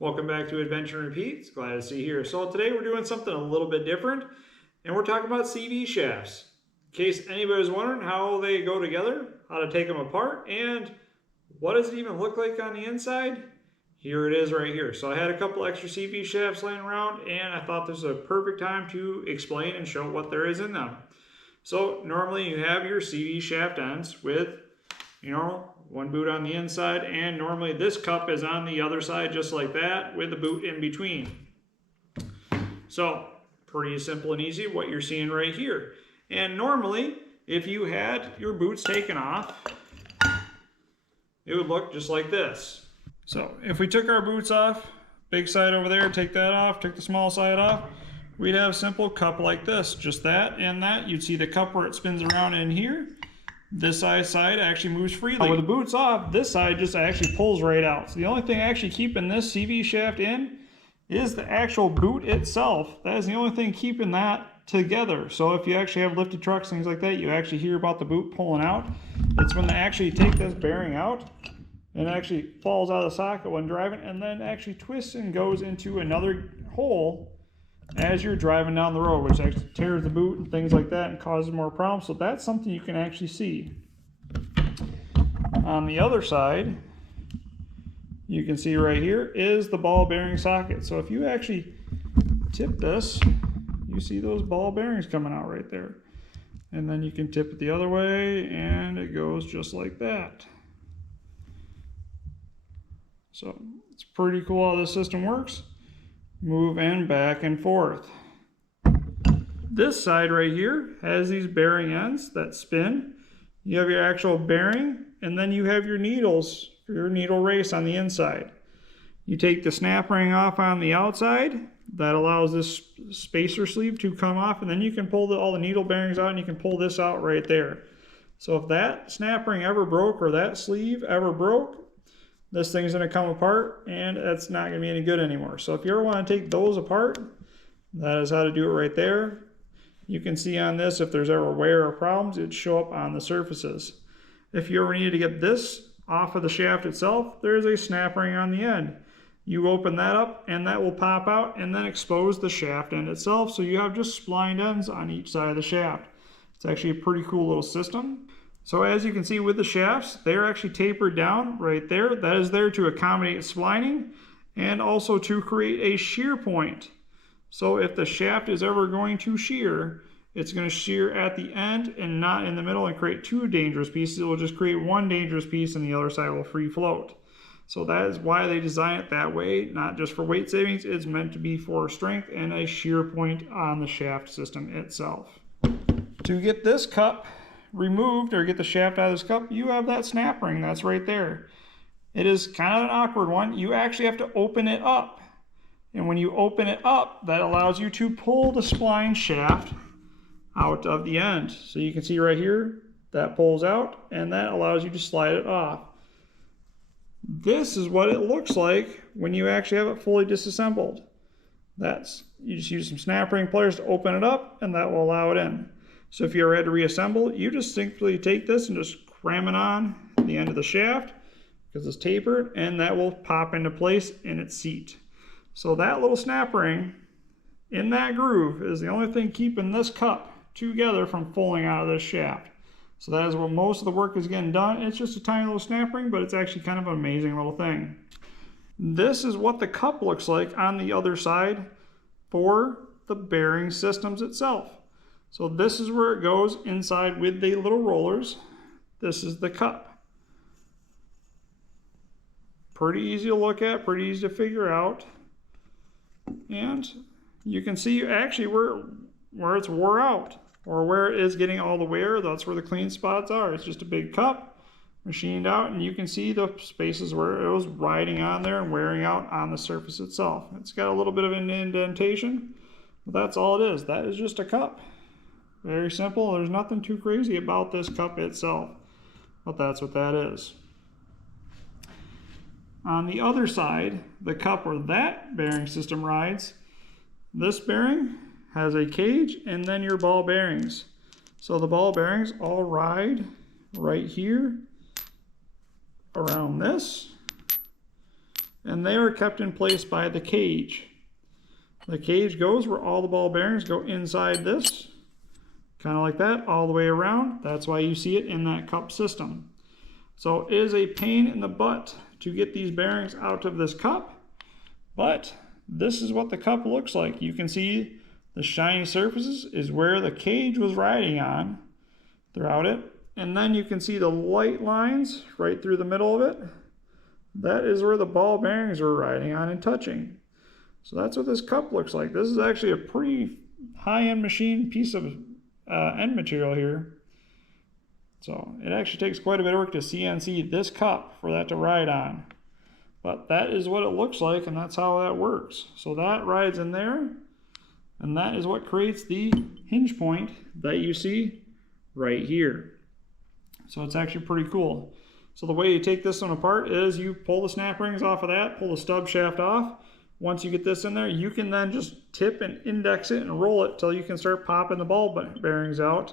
Welcome back to Adventure and Repeats. Glad to see you here. So today we're doing something a little bit different, and we're talking about CV shafts. In case anybody's wondering how they go together, how to take them apart, and what does it even look like on the inside, here it is right here. So I had a couple extra CV shafts laying around, and I thought this was a perfect time to explain and show what there is in them. So normally you have your CV shaft ends with, one boot on the inside, and normally this cup is on the other side just like that with a boot in between. So pretty simple and easy what you're seeing right here. And normally if you had your boots taken off, it would look just like this. So if we took our boots off, big side over there, take that off, take the small side off, we'd have a simple cup like this, just that and that. You'd see the cup where it spins around in here. This side actually moves freely. With the boots off, this side just actually pulls right out. So the only thing actually keeping this CV shaft in is the actual boot itself. That is the only thing keeping that together. So if you actually have lifted trucks, things like that, you actually hear about the boot pulling out. It's when they actually take this bearing out and it actually falls out of the socket when driving and then actually twists and goes into another hole as you're driving down the road, which actually tears the boot and things like that and causes more problems. So that's something you can actually see. On the other side, you can see right here is the ball bearing socket. So if you actually tip this, you see those ball bearings coming out right there. And then you can tip it the other way and it goes just like that. So it's pretty cool how this system works. Move in back and forth. This side right here has these bearing ends that spin. You have your actual bearing, and then you have your needles for your needle race on the inside. You take the snap ring off on the outside. That allows this spacer sleeve to come off, and then you can pull all the needle bearings out, and you can pull this out right there. So if that snap ring ever broke or that sleeve ever broke, this thing's going to come apart and it's not going to be any good anymore. So if you ever want to take those apart, that is how to do it right there. You can see on this if there's ever wear or problems, it'd show up on the surfaces. If you ever need to get this off of the shaft itself, there's a snap ring on the end. You open that up and that will pop out and then expose the shaft end itself, so you have just splined ends on each side of the shaft. It's actually a pretty cool little system. So as you can see with the shafts, they're actually tapered down right there. That is there to accommodate splining and also to create a shear point. So if the shaft is ever going to shear, it's going to shear at the end and not in the middle and create two dangerous pieces. It will just create one dangerous piece and the other side will free float. So that is why they design it that way, not just for weight savings. It's meant to be for strength and a shear point on the shaft system itself. To get this cup removed or get the shaft out of this cup, you have that snap ring that's right there. It is kind of an awkward one. You actually have to open it up, and when you open it up, that allows you to pull the spline shaft out of the end. So you can see right here that pulls out and that allows you to slide it off. This is what it looks like when you actually have it fully disassembled. You just use some snap ring pliers to open it up and that will allow it in. So if you ever had to reassemble, you just simply take this and just cram it on the end of the shaft because it's tapered, and that will pop into place in its seat. So that little snap ring in that groove is the only thing keeping this cup together from falling out of this shaft. So that is where most of the work is getting done. It's just a tiny little snap ring, but it's actually kind of an amazing little thing. This is what the cup looks like on the other side for the bearing systems itself. So this is where it goes inside with the little rollers. This is the cup. Pretty easy to look at, pretty easy to figure out. And you can see actually where it's wore out or where it is getting all the wear. That's where the clean spots are. It's just a big cup machined out, and you can see the spaces where it was riding on there and wearing out on the surface itself. It's got a little bit of an indentation, but that's all it is. That is just a cup. Very simple. There's nothing too crazy about this cup itself, but that's what that is. On the other side, the cup where that bearing system rides, this bearing has a cage and then your ball bearings. So the ball bearings all ride right here around this and they are kept in place by the cage. The cage goes where all the ball bearings go inside this, kind of like that, all the way around. That's why you see it in that cup system. So it is a pain in the butt to get these bearings out of this cup, but this is what the cup looks like. You can see the shiny surfaces is where the cage was riding on throughout it. And then you can see the light lines right through the middle of it. That is where the ball bearings are riding on and touching. So that's what this cup looks like. This is actually a pretty high-end machine piece of end material here. So it actually takes quite a bit of work to CNC this cup for that to ride on. But that is what it looks like, and that's how that works. So that rides in there, and that is what creates the hinge point that you see right here. So it's actually pretty cool. So the way you take this one apart is you pull the snap rings off of that, pull the stub shaft off. Once you get this in there, you can then just tip and index it and roll it till you can start popping the ball bearings out.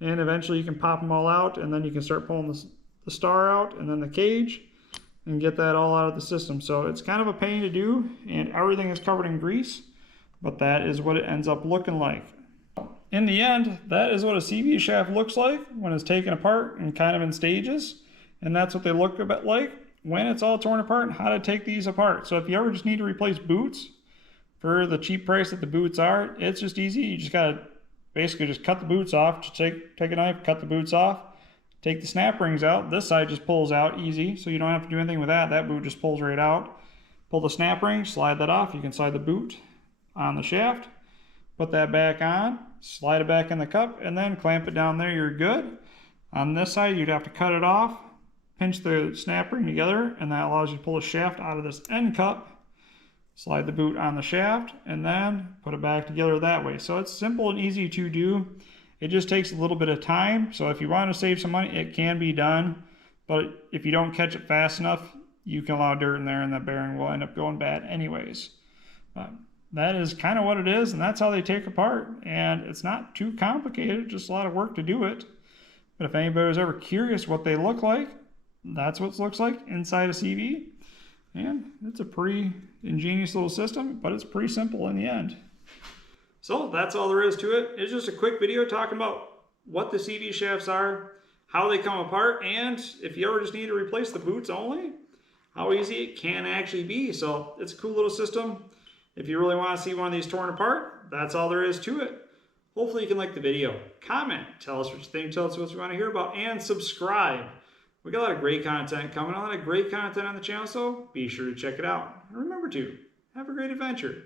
And eventually you can pop them all out, and then you can start pulling the star out and then the cage and get that all out of the system. So it's kind of a pain to do, and everything is covered in grease, but that is what it ends up looking like. In the end, that is what a CV shaft looks like when it's taken apart and kind of in stages. And that's what they look a bit like when it's all torn apart and how to take these apart. So if you ever just need to replace boots for the cheap price that the boots are, it's just easy. You just gotta basically just cut the boots off. Just take a knife, cut the boots off, take the snap rings out. This side just pulls out easy, so you don't have to do anything with that. That boot just pulls right out. Pull the snap ring, slide that off. You can slide the boot on the shaft, put that back on, slide it back in the cup, and then clamp it down there. You're good. On this side, you'd have to cut it off, pinch the snap ring together, and that allows you to pull the shaft out of this end cup, slide the boot on the shaft, and then put it back together that way. So it's simple and easy to do. It just takes a little bit of time. So if you want to save some money, it can be done. But if you don't catch it fast enough, you can allow dirt in there and that bearing will end up going bad anyways. That is kind of what it is, and that's how they take apart. And it's not too complicated, just a lot of work to do it. But if anybody was ever curious what they look like, that's what it looks like inside a CV. And it's a pretty ingenious little system, but it's pretty simple in the end. So that's all there is to it. It's just a quick video talking about what the CV shafts are, how they come apart, and if you ever just need to replace the boots only, how easy it can actually be. So it's a cool little system. If you really want to see one of these torn apart, that's all there is to it. Hopefully you can like the video. Comment, tell us what you think, tell us what you want to hear about, and subscribe. We got a lot of great content coming, a lot of great content on the channel, so be sure to check it out. And remember to have a great adventure.